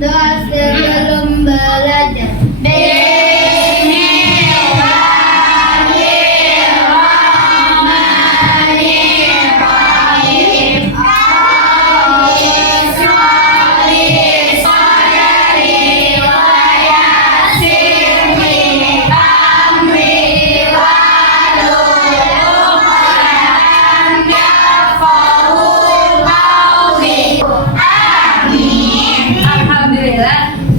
Doa sebelum belajar.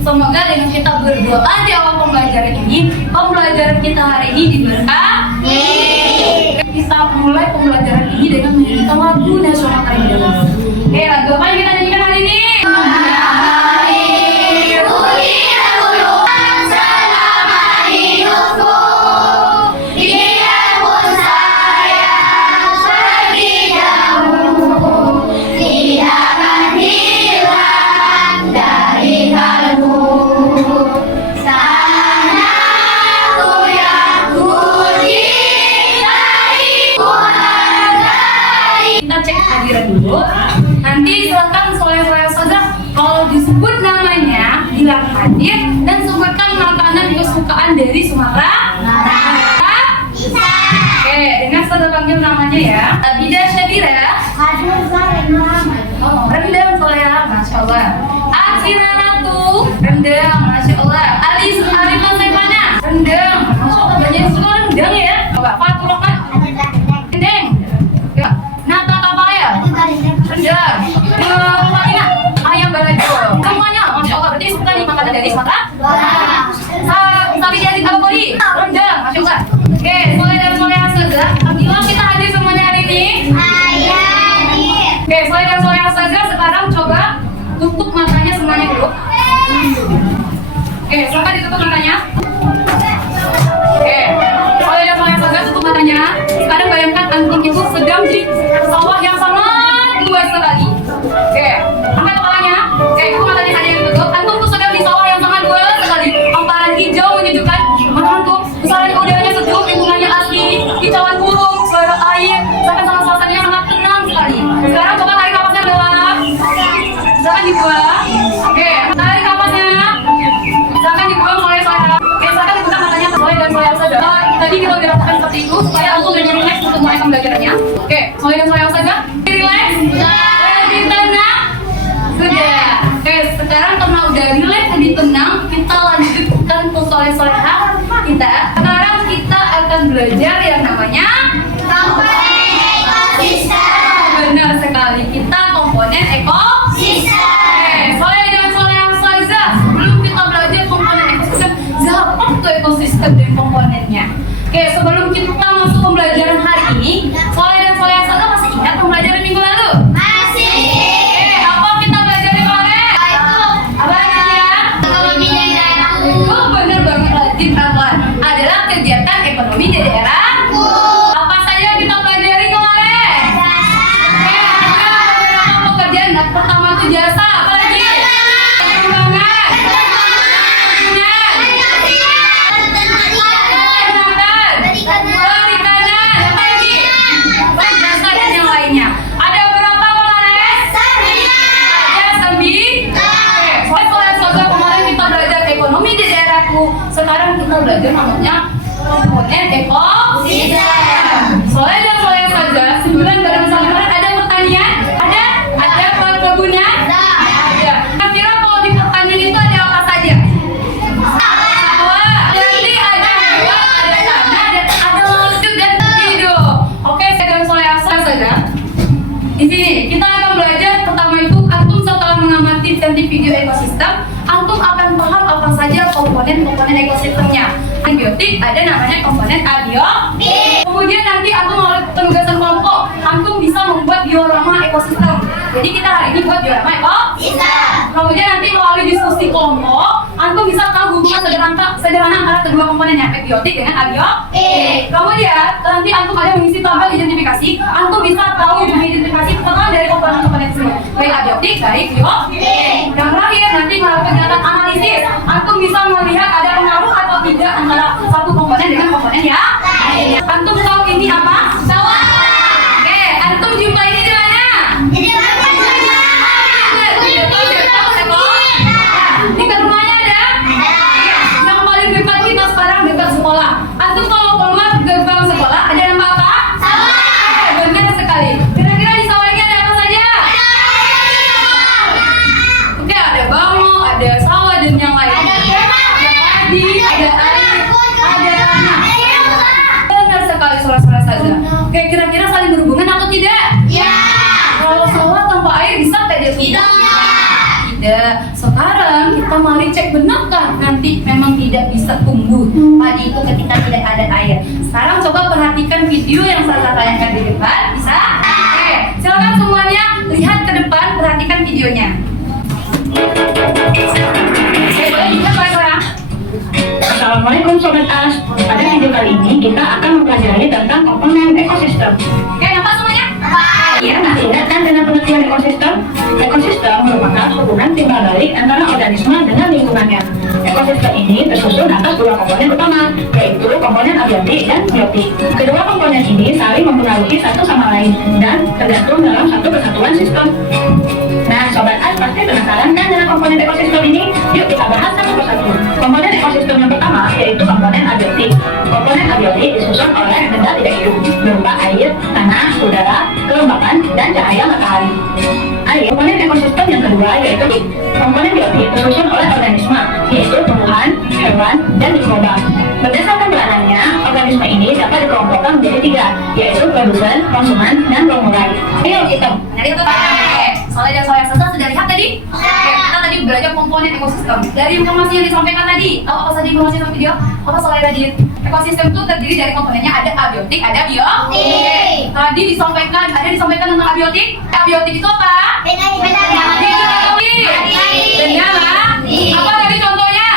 Semoga dengan kita berdoa di awal pembelajaran kita hari ini diberkahi. Kita mulai pembelajaran ini dengan menyanyikan lagu nasional Karimun. Lagu apa yang kita nyanyikan hari ini? Nanti silakan soleh-soleh saja kalau disebut namanya bilang hadir dan sebutkan makanan kesukaan dari Sumatera. Oke, dengan saya panggil namanya ya. Abida Syabira. Oh, rendang Soleha, masya Allah. Asina Ratu, rendang, masya Allah. Alis Arifah Saifana, rendang, masya Allah. Banyak semua rendang ya. Coba Fatul Rahman, rendang. Nata Kapaya, rendang. Fatina, ayam balado. Semuanya, masya Allah. Berarti suka nih makanan dari Sumatera. Tapi jadi apa tadi? Rendang, masya Allah. Oke, soleh dan soleha saja. Alhamdulillah kita hadir semuanya hari ini. Oke, soleh dan soleha saja. Sekarang coba tutup matanya semuanya dulu. Oke, silakan ditutup matanya. Oke, soleh dan soleha saja tutup matanya. Sekarang bayangkan antum itu sedang di sawah yang sangat luas sekali. Oke, angkat kepalanya. Oke, itu matanya saja yang ditutup. Antum tuh sedang di sawah yang sangat luas sekali. Hamparan hijau menyejukkan. Antum besaran udaranya sejuk, lingkungannya asli, kicauan burung, suara air, sama suasananya sangat tenang sekali. Sekarang coba tarik napasnya dalam. Silakan dibuang. Oke, tarik napasnya. Silakan dibuang oleh saya. Oke, silakan dibuka matanya soleh dan soleha saja. Tadi kita udah lakukan seperti itu supaya antum lebih relax untuk mulai pembelajarannya. Oke, soleh dan soleha saja. Relax. Lebih tenang. Sudah. Oke, sekarang karena udah relax, lebih tenang, kita lanjutkan ke soleh-soleha kita. Sekarang kita akan belajar yang namanya Komponen ekosistem. benar sekali, kita komponen ekosistem. Soleh dan soleha saja. Sebelum kita belajar komponen ekosistem, apa itu ekosistem dan komponennya? Oke, sebelum kita masuk pembelajaran hari ini, soleh dan soleha saja masih ingat pembelajaran minggu lalu? Masih. Apa kita belajar kemarin? Apa ya? Oh, benar banget, rajin Afwan. Adalah kegiatan ekonomi di daerahku. Apa saja kita pelajari kemarin? Oke, ada beberapa pekerjaan. Nah, pertama itu jasa, apa lagi? Perkembangan, perikanan, apa lagi? Jasa dan yang lainnya. Ada berapa kemarin? Ada 9. Oke, soalnya kemarin kita belajar ekonomi di daerahku. Sekarang kita belajar namanya komponen ekosistem. Soleh dan soleha saja, sebulan bareng sama kalian ada pertanian? Ada perkebunan? Ada. Kira-kira kalau di pertanian itu ada apa saja? Sawah. Jadi ada buah, ada tanah, ada laut dan hidup. Oke, saya dan soleha saja. Di sini kita akan belajar pertama itu antum setelah mengamati video ekosistem, antum akan paham apa saja komponen ekosistemnya. Abiotik ada namanya komponen abiotik. Kemudian nanti antum melalui penugasan kelompok, antum bisa membuat diorama ekosistem. Jadi kita hari ini buat diorama ekosistem. Kemudian nanti melalui diskusi kelompok, antum bisa tahu hubungan sederhana antara kedua komponennya, abiotik dengan abiotik. Kemudian nanti antum ada mengisi tabel identifikasi, antum bisa tahu mengidentifikasi pertama dari komponen-komponen tersebut, baik abiotik, baik biotik. Yang terakhir nanti melalui kegiatan analisis, antum bisa melihat ada pengaruh atau tidak antara satu komponen dengan komponen yang lainnya. Antum tahu ini apa? Sawah. Oke, antum jumpa ini di mana? mari cek benar kan nanti memang tidak bisa tumbuh padi itu ketika tidak ada air. Sekarang coba perhatikan video yang saya tayangkan di depan, bisa? Oke, silakan semuanya lihat ke depan, perhatikan videonya. Oke, boleh lihat Pak. Assalamualaikum Sobat As. Pada video kali ini kita akan mempelajari tentang komponen ekosistem. Oke, nampak semuanya? Ya, masih ingat kan dengan pengertian ekosistem? Ekosistem merupakan hubungan timbal balik antara organisme dengan lingkungannya. Ekosistem ini tersusun atas dua komponen utama, yaitu komponen abiotik dan biotik. Kedua komponen ini saling mempengaruhi satu sama lain dan tergantung dalam satu kesatuan sistem. Nah, Sobat As pasti penasaran kan dengan komponen ekosistem ini? Yuk kita bahas satu persatu. Komponen ekosistem yang pertama yaitu komponen abiotik. Komponen abiotik disusun oleh benda tidak hidup berupa air, tanah, udara, kelembapan, dan cahaya matahari. Komponen ekosistem yang kedua yaitu komponen biotik disusun oleh organisme, yaitu tumbuhan, hewan, dan mikroba. Berdasarkan peranannya, organisme ini dapat dikelompokkan menjadi tiga, yaitu produsen, konsumen, dan pemulai. Ayo kita Dari itu soalnya sudah lihat tadi? Oke, kita tadi belajar komponen ekosistem. Dari informasi yang disampaikan tadi, tahu apa saja informasi dalam video? Apa soalnya tadi? Ekosistem itu terdiri dari komponennya ada abiotik, ada biotik. Tadi disampaikan tentang abiotik. Abiotik itu apa? Benda lah. Apa tadi contohnya?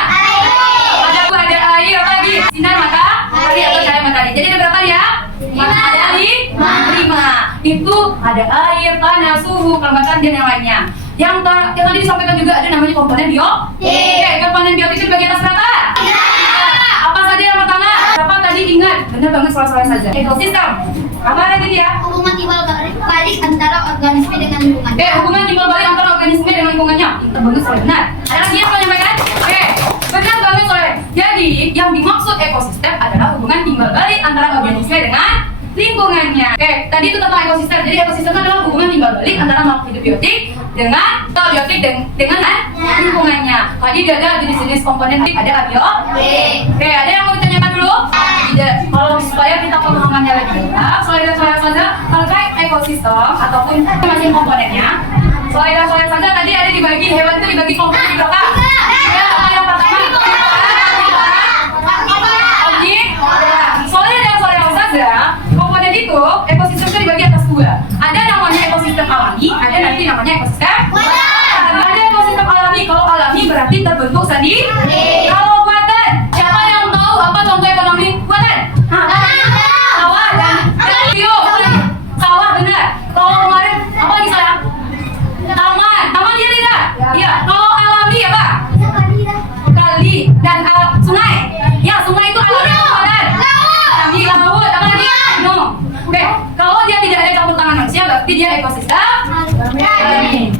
Ada air, apa lagi? Sinar matahari atau cahaya matahari. Jadi ada berapa ya? Ada 5. Itu ada air, tanah, suhu, kelembapan, dan yang lainnya. Yang tadi disampaikan juga ada namanya komponen biotik. Komponen biotik itu bagian atas berapa? Apa saja yang pertama? Berapa tadi ingat? Benar banget, soal-soal saja. Ekosistem. Apa lagi dia? Hubungan timbal balik antara organisme dengan lingkungan. Hubungan timbal balik antara organisme dengan lingkungannya. Itu bagus, soal benar. Ada lagi yang mau menyampaikan? Benar banget soal. Jadi yang dimaksud ekosistem adalah hubungan timbal balik antara organisme dengan lingkungannya. Tadi itu tentang ekosistem. Jadi ekosistem adalah hubungan timbal balik antara makhluk hidup biotik dengan abiotik dengan lingkungannya. Tadi ada jenis-jenis komponen, ada abiotik. Ada yang mau ditanyakan dulu? Tidak. Kalau supaya kita pemahamannya lebih jelas, soalnya saja terkait ekosistem ataupun masing komponennya. Soalnya saja tadi ada dibagi hewan itu dibagi komponen berapa? Yang pertama. Itu ekosistem itu dibagi atas dua. Ada namanya ekosistem alami, ada nanti namanya ekosistem buatan. Ada ekosistem alami. Kalau alami berarti terbentuk sendiri. Kalau buatan, siapa yang tahu apa contoh ekonomi buatan? Sawah dan bio. Sawah benar. Kalau kemarin apa lagi sayang? Taman dia tidak? Iya. Kalau alami apa? Kali dan sungai. Ya, sungai itu alami buatan. Kami laut apa lagi? Kalau dia tidak ada campur tangan manusia, berarti dia ekosistem alami.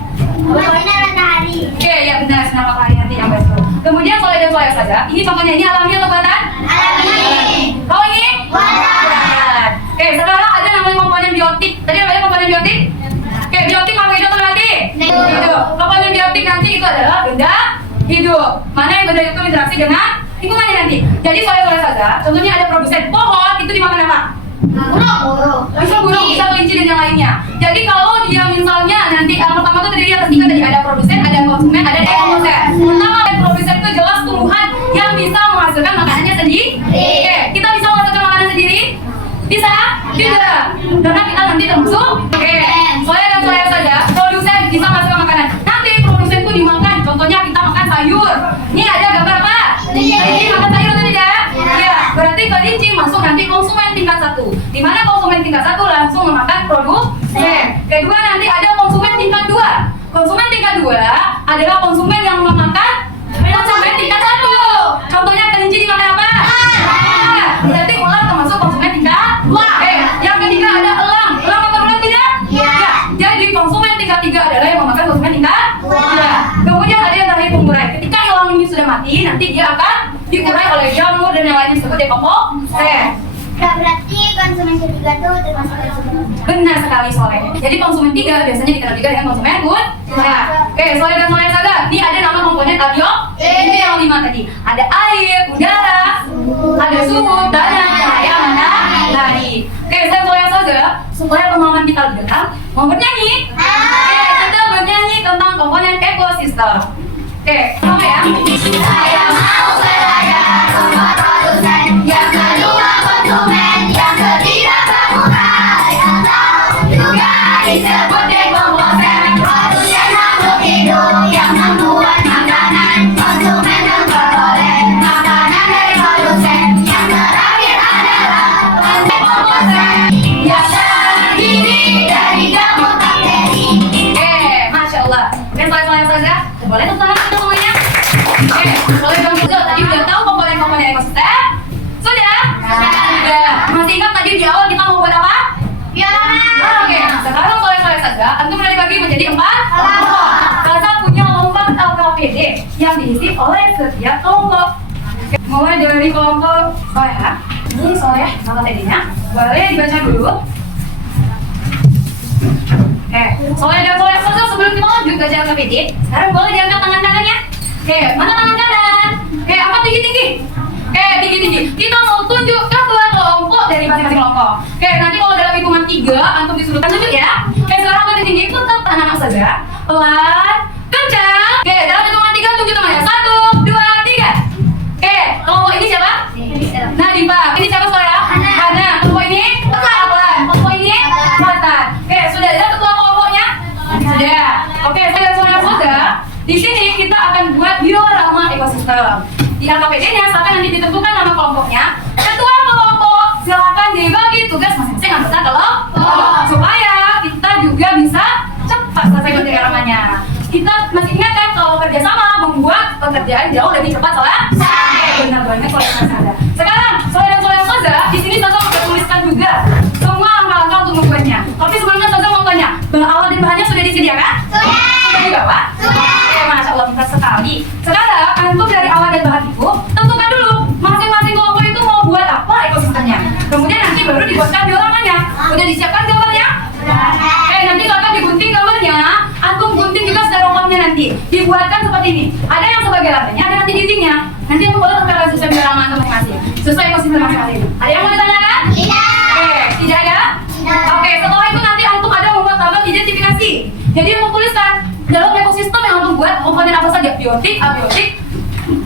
Ya benar, sinar matahari nanti yang betul. Kemudian soal saja. Ini contohnya, ini alami atau buatan? Alami. Kalau ini? Buatan. Sekarang ada namanya komponen biotik. Tadi apa ya komponen biotik? Biotik makhluk hidup atau mati? Hidup. Komponen biotik nanti itu adalah benda hidup. Mana yang benda itu interaksi dengan lingkungannya nanti. Jadi soal saja. Contohnya ada produsen pohon, itu dimakan apa? Burung, bisa kelinci dan yang lainnya. Jadi kalau dia misalnya nanti yang pertama itu terdiri atas tiga tadi, ada produsen, ada konsumen, ada ekonomen. Pertama, produsen itu jelas tumbuhan yang bisa menghasilkan makanannya sendiri. Kita bisa menghasilkan makanan sendiri? Bisa? Tidak. Karena kita nanti termasuk. Soalnya saja, produsen bisa menghasilkan makanan. Nanti produsen itu dimakan. Contohnya kita makan sayur. Ini ada gambar apa? Ini makan sayur atau tidak? Iya. Berarti kelinci masuk nanti konsumen tingkat 1. Di mana konsumen tingkat 1 langsung memakan produsen. Kedua nanti ada konsumen tingkat 2. Konsumen tingkat 2 adalah konsumen yang memakan konsumen tingkat 1. Contohnya kelinci dimakan apa? Berarti ular termasuk konsumen tingkat 2. Yang ketiga ada elang. Elang makan ular tidak? Iya. Jadi konsumen tingkat 3 adalah yang memakan konsumen tingkat 2. Kemudian ada yang terakhir pengurai. Ketika elang ini sudah mati, nanti dia akan diurai oleh jamur dan yang lainnya disebut dekomposisi. Berarti konsumen ketiga itu termasuk konsumen. Benar sekali Soleh. Jadi konsumen 3 biasanya dikenal juga dengan konsumen buatan. Soleh dan Soleh saja. Ini ada nama komponen abiotik. Ini yang 5 tadi. Ada air, udara, ada suhu, tanah, cahaya matahari. Saya Soleh saja supaya pemahaman kita lebih dalam. Mau bernyanyi? Kita bernyanyi tentang komponen ekosistem. Oke, sama ya. Saya mau belajar sama produsen. Yang kedua konsumen. Yang ketiga pengusaha. Yang tahu juga disebut dekomposer. Produsen makhluk hidup yang membuat makanan. Konsumen memperoleh makanan dari produsen. Yang terakhir adalah dekomposer yang terdiri dari jamur bakteri. Masya Allah. Oke, soalnya saja. Boleh tepuk tangan kita semuanya? Oke, boleh dong juga. Tadi udah tahu komponen-komponen ekosistem? Sudah? Sudah. Masih ingat tadi di awal kita mau buat apa? Oke, sekarang soalnya saja. Antum sudah dibagi menjadi 4 kelompok. Rasa punya lompat LKPD yang diisi oleh setiap kelompok. Oke, mulai dari kelompok Soleh. Ini Soleh LKPD-nya. Boleh dibaca dulu. Soleh dan Soleh saja sebelum kita lanjut ke LKPD. Sekarang boleh diangkat tangan kanannya. Oke, mana tangan kanan? Oke, apa tinggi-tinggi? Oke, tinggi-tinggi. Kita mau tunjuk kedua kelompok dari masing-masing kelompok. Oke, nanti kalau dalam hitungan 3, antum disuruh tunjuk ya. Oke, sekarang angkat tinggi, tetap tangan saja. Pelan, kencang. Oke, dalam hitungan 3 tunjuk temannya. 1, 2, 3. Oke, kelompok ini siapa? Nadifa. Ini siapa Soleh? Hana. Kelompok ini? Pelan. Kelompok ini? Selatan. Oke, sudah ada ketua kelompoknya? Sudah. Oke, saya saudara. Di sini kita akan buat diorama ekosistem. Di LKPD-nya sampai nanti ditentukan nama kelompoknya. Ketua kelompok silakan dibagi tugas masing-masing anggota kelompok supaya kita juga bisa cepat selesai dioramanya. Kita masih ingat kan kalau kerjasama membuat pekerjaan jauh lebih cepat selesai. Benar banget kalau masih ada. Sekarang saudara di sini Saza sudah tuliskan juga semua angka-angka untuk membuatnya. Tapi sebelumnya Saza mau tanya, alat dan bahannya sudah disediakan? Sudah juga Pak? Masya Allah, pintar sekali. Sekarang antum dari alat dan bahan itu tentukan dulu masing-masing kelompok itu mau buat apa ekosistemnya. Kemudian nanti baru dibuatkan dioramanya. Udah disiapkan gambarnya? Nanti akan digunting gambarnya. Antum gunting juga stereotypnya nanti. Dibuatkan seperti ini. Ada yang sebagai lantainya, ada nanti dindingnya. Nanti antum boleh tempelkan sesuai diorama antum masing-masing. Sesuai ekosistem masing-masing. Ada yang mau ditanyakan? Tidak. Tidak ada? Oke, setelah itu nanti antum ada membuat tabel identifikasi. Jadi antum tuliskan dalam ekosistem yang antum buat komponen apa saja, biotik, abiotik,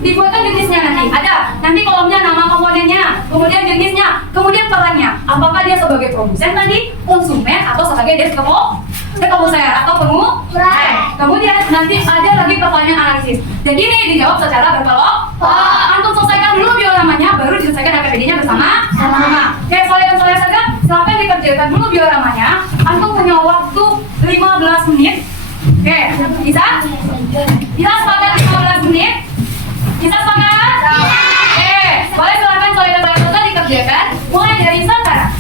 dibuatkan jenisnya nanti. Ada nanti kolomnya nama komponennya, kemudian jenisnya, kemudian perannya. Apakah dia sebagai produsen tadi, konsumen, atau sebagai dekomposer atau pengurai. Kemudian nanti ada lagi pertanyaan analisis. Jadi ini dijawab secara berkelompok. Antum selesaikan dulu bioramanya, baru diselesaikan LKPD-nya bersama-sama. Oke, Soleh saja, silakan dikerjakan dulu bioramanya. Antum punya waktu 15 menit. Oke, bisa? Bisa sepakat 15 menit? Bisa sepakat? Oke, boleh silakan Soleh saja dikerjakan. Mulai dari sekarang.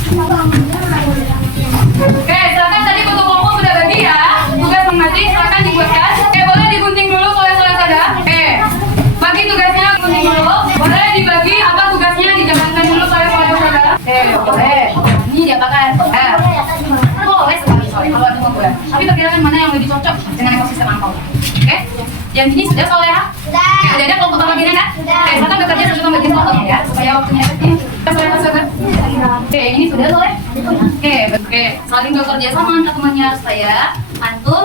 Oke, silakan tadi untuk kelompok sudah bagi ya. Tugas masing-masing silakan dibuatkan. Oke, boleh digunting dulu Soleh saja. Oke, bagi tugasnya gunting dulu. Boleh dibagi apa tugasnya dijalankan dulu Soleh saja. Oke, boleh. Ini diapakan? Boleh sekali Soleh kalau ada bulan. Tapi perkirakan mana yang lebih cocok dengan ekosistem angkau. Oke, yang ini sudah Soleh ya? Sudah. Oke, ada kelompok bagiannya kan? Oke, silakan bekerja sesuai bagian kelompoknya ya, supaya waktunya efektif. Oke, ini sudah Soleh. Oke, saling bekerja sama antar temannya supaya antum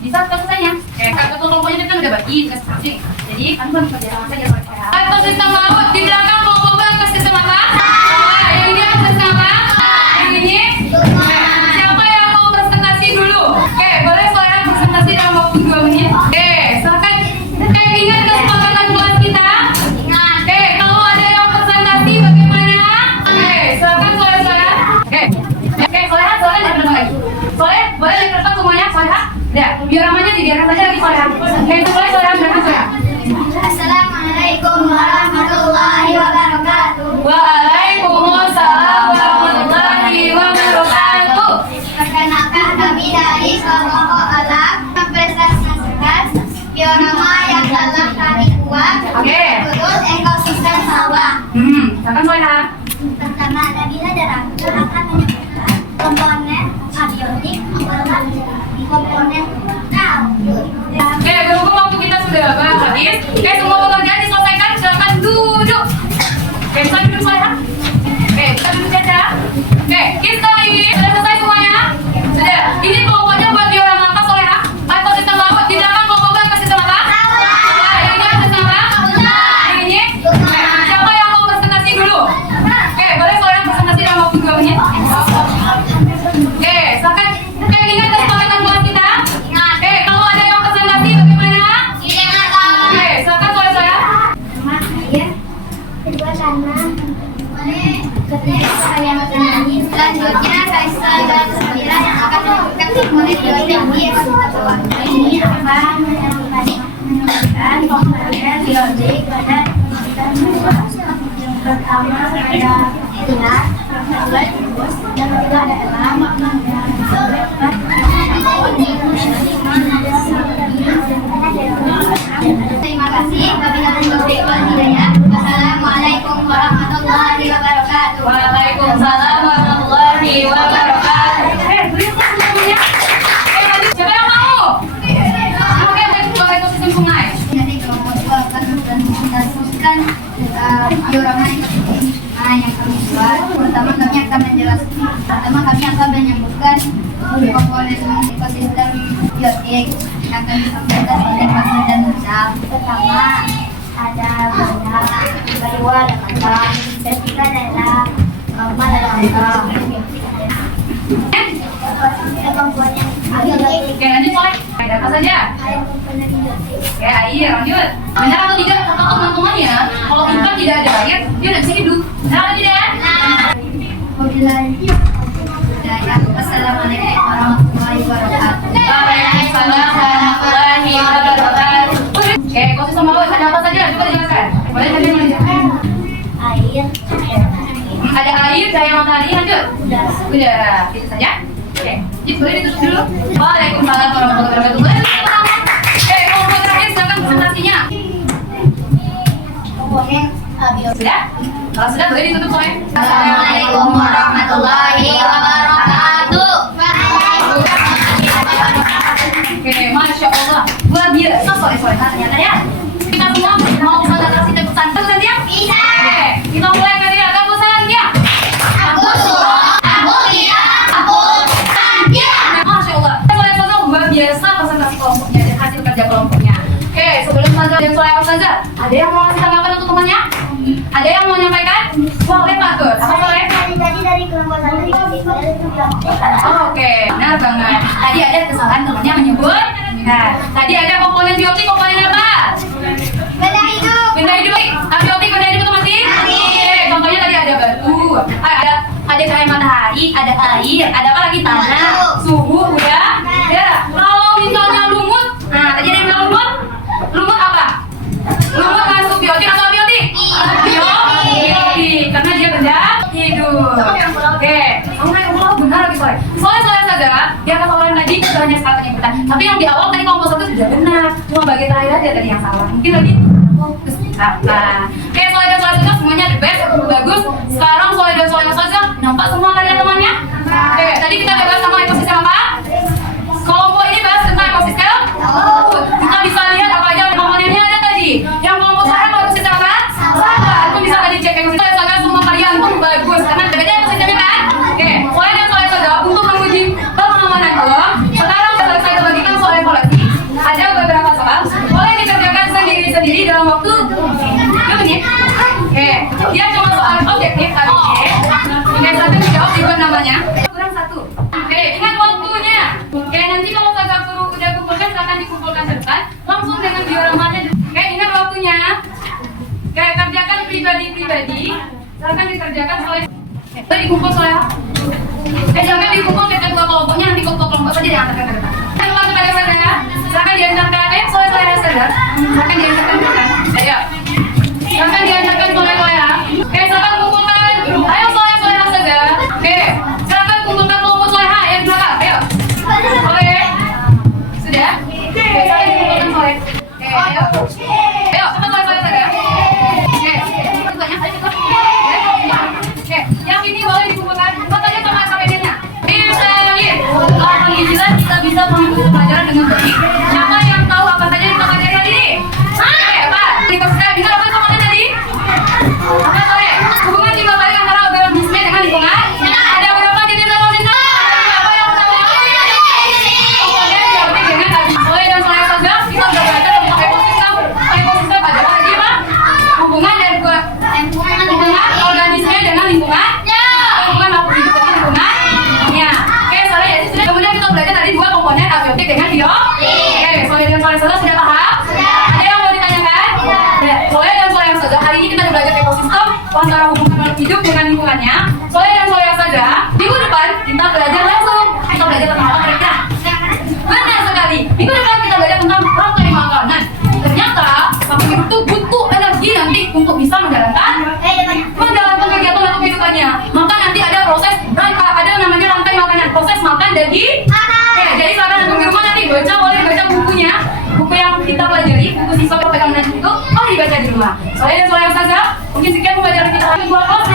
bisa selesainya. Oke, kakak kelompoknya kan udah bagi tugas masing. Jadi antum bekerja sama saja Soleh. Ekosistem laut di belakang kelompok ekosistem apa? Yang ini ekosistem apa? Yang ini? Siapa yang mau presentasi dulu? Oke, boleh Soleh presentasi dalam waktu 2 menit. Oke, silakan. Ingat kesepakatan kelas kita? Ingat. Oke, kalau ada yang presentasi bagaimana? Oke, silakan Soleh. Oke, Soleh jangan lagi. Soleh, boleh dikertas semuanya, Soleh? Ya, bioramanya dibiarkan saja lagi Soleh. Oke, Soleh berangkat Soleh. Assalamualaikum warahmatullahi wabarakatuh. Waalaikumsalam warahmatullahi wabarakatuh. Perkenalkan kami dari kelompok alam mempresentasikan biorama yang telah kami buat untuk ekosistem sawah. Silakan Soleh. Pertama, Nabila dan aku akan menyebutkan komponen abiotik adalah komponen laut. Oke, berhubung waktu kita sudah habis. Oke, semua pekerjaan diselesaikan. Silakan duduk. Oke, bisa duduk Soleh. Oke, kita duduk saja. Oke, kita ini sudah selesai semuanya. Sudah. Ini kelompoknya buat diorama apa Soleh? Ekosistem laut. Di belakang kelompoknya ekosistem apa? oleh bioteknik ekosistem ini akan menemukan komponen biotik pada ekosistem. Yang pertama ada ulat, yang kedua ada elang, terima kasih. Wabillahi taufiq wal hidayah. Wassalamualaikum warahmatullahi wabarakatuh. Waalaikumsalam warahmatullahi wabarakatuh. Berikan semuanya. Lanjut. Siapa yang mau? Oke, untuk ekosistem sungai. Jadi kelompok dua akan mendiskusikan diorama sungai yang kami buat. Pertama kami akan menjelaskan. Pertama kami akan menyebutkan komponen ekosistem biotik yang akan disampaikan oleh Pak dan Musa. Pertama ada benda, kedua ada kata, ketiga adalah keempat adalah angka. Komponen biotik. Oke, lanjut soleh. Ada apa saja? Air komponen biotik. Oke, air, lanjut. Benar atau tidak? Kata teman-teman ya, kalau ikan tidak ada air, dia tidak bisa hidup. Benar atau tidak? Wabillahi hidayah. Wassalamualaikum warahmatullahi wabarakatuh. Waalaikumsalam warahmatullahi wabarakatuh. Oke, ekosistem laut ada apa saja? Coba dijelaskan. Boleh tadi menjelaskan? Air, Ada air, cahaya matahari, lanjut. Udara. Itu saja. Oke, jadi boleh ditutup dulu. Waalaikumsalam warahmatullahi wabarakatuh. Boleh ditutup. Oke, kelompok terakhir silakan presentasinya. komponen biotik. Sudah? Kalau sudah boleh ditutup soleh. Assalamualaikum warahmatullahi wabarakatuh. Oke, masya Allah, luar biasa soleh-soleh ternyata ya. Kita semua mau presentasi pesan nanti ya? Bisa. Oke, kita mulai dari Kak Busan ya. Aku suruh, aku tidak, aku tidak. Masya Allah, soleh-soleh luar biasa presentasi kelompoknya dan hasil kerja kelompoknya. Oke, sebelum saja dan soleh saja, ada yang mau kasih tanggapan untuk temannya? Ada yang mau menyampaikan? Boleh Pak Gus. Apa soleh? Tadi dari kelompok satu itu bilang. Oh, oke, benar banget. Tadi ada kesalahan temannya menyebut. Nah, tadi ada komponen biotik, komponen apa? Benda hidup. Benda hidup. Abiotik benda hidup itu masih? Oke, contohnya tadi ada batu, ada cahaya matahari, ada air, ada apa lagi? Tanah, suhu, udara. Ya, kalau misalnya lumut, nah tadi ada yang bilang lumut. Lumut apa? Lumut masuk biotik atau abiotik? Biotik, karena dia benda hidup. Oke, Allah benar lagi soleh. Soleh saja. Dia kata orang tadi itu hanya sekali penyebutan. Tapi yang di awal tadi kelompok satu sudah benar. Cuma bagian terakhir aja tadi yang salah. Mungkin lagi fokus apa? Oke, soleh dan soleh saja semuanya the best, bagus. Sekarang soleh dan soleh saja nampak semua kalian temannya. Oke, tadi kita udah bahas sama ekosistem apa? Kelompok ini bahas tentang ekosistem. Kita bisa lihat apa aja komponennya ada tadi. Yang kelompok saya ekosistem apa? Sabar. Itu bisa tadi cek ekosistem saja semua kalian tuh bagus karena beda ekosistemnya kan? Oke, soleh dan soleh saja untuk menguji pengamanan alam. Sekarang saya bagikan soal evaluasi. Ada beberapa soal. Boleh dikerjakan sendiri-sendiri dalam waktu 2 menit. Oke, dia cuma soal objektif tadi. Oke, satu dijawab juga namanya. Kurang 1. Oke, ingat waktunya. Oke, nanti kalau saya suruh udah kumpulkan, silakan dikumpulkan ke depan. Langsung dengan dioramanya. Oke, ingat waktunya. Oke, kerjakan pribadi-pribadi. Silakan dikerjakan soal. Oke, dikumpul soal. Jangan dikumpul ke kedua kelompoknya, nanti kelompok saja diantarkan ke depan. Keluar kepada saya, silakan diantarkan. Soleh sadar. Silakan diantarkan ke depan. Ayo. Silakan diantarkan soleh ya. Oke, silakan kumpulkan. Ayo soleh saja. Oke, silakan kumpulkan kelompok soleh yang belakang. Ayo. Soleh. Sudah? Oke, silakan dikumpulkan soleh. Oke, ayo. Ayo, cepat soleh saja. Oke, banyak ayo cepat. Oke, yang ini boleh dikumpulkan. Fotonya sama kameranya. Alhamdulillah kita bisa mengikuti pelajaran dengan baik. Siapa yang tahu apa saja yang kita pelajari hari ini? Oke, Pak. Saya bisa apa namanya tadi? Apa soleh? Hubungan timbal balik antara organisme dengan lingkungan. Ada berapa jenis organisme? Apa yang pertama? Komponen biotik dengan tadi. Soleh dan soleh saja kita sudah belajar tentang ekosistem. Ekosistem ada apa tadi, Pak? Hubungan dan hubungan organisme dengan lingkungan. Hubungan makhluk hidup dengan lingkungan. Ya. Oke, soleh ya sudah. Kemudian kita belajar tadi 2 komponen abiotik dengan biotik. Oke, soleh dan soleh saja sudah paham? Ada yang mau ditanyakan? Ya, soleh dan soleh saja. Hari ini kita belajar ekosistem antara hubungan makhluk hidup dengan lingkungannya. Soleh dan soleh saja. Minggu depan kita belajar langsung. Kita belajar tentang apa kira-kira? hidup tuh butuh energi nanti untuk bisa menjalankan kegiatan atau kehidupannya. Maka nanti ada proses ada namanya rantai makanan, proses makan daging. Jadi silakan untuk di rumah nanti boleh baca bukunya, buku yang kita pelajari, buku siswa pegangan itu, dibaca di rumah. Soalnya dan soalnya saja, mungkin sekian pembelajaran kita. Buat kelas